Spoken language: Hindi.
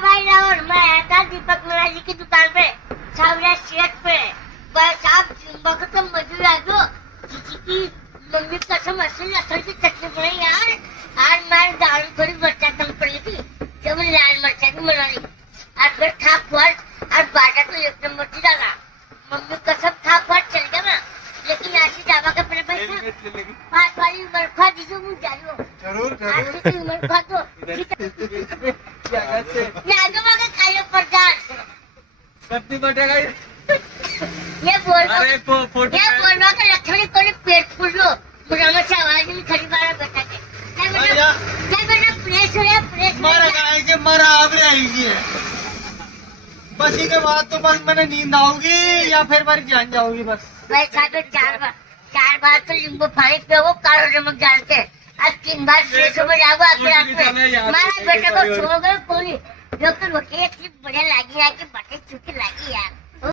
भाई राहुल, मैं आया था दीपक महाराज जी की दुकान पे सावरा शेट पे। भाई साहब जिम्बा को तो मजूर आ गयो। जीजी की मम्मी कसम असली लहसुन की चटनी बनाई यार। आज मैं दाल में थोड़ी मिर्चा कम पड़ी थी, जब मैंने लाल मिर्चा की बना ली। आज फिर खा फट और बाटा तो एक नंबर की डाला। मम्मी कसम खा फट चल गया ना, लेकिन ऐसी जावा का अपने पैसा पाँच वाली मरखा दीजिए मुझे जाइयो जरूर आज की मरखा तो क्या कहते आगे वागे खाइयो प्रधान। सब्जी बटेगा ये बोल रहा कि लक्ष्मणी को पेट फूल लो मुझे से आवाज में खड़ी बारा बैठा के क्या बेटा प्रेस मरा आएंगे मरा अब आएंगे बस इसके बाद तो बस मैंने नींद आओगी या फिर मेरी जान जाओगी बस। भाई साहब चार बार तो नींबू पानी पियो कालो नमक डाल के, अब 3 बार फ्रेश हो जाओगे आखिर रात में। हमारा बेटे को सो गए पूरी, लेकिन वो बढ़िया लगी यार, बटे चुकी लगी यार।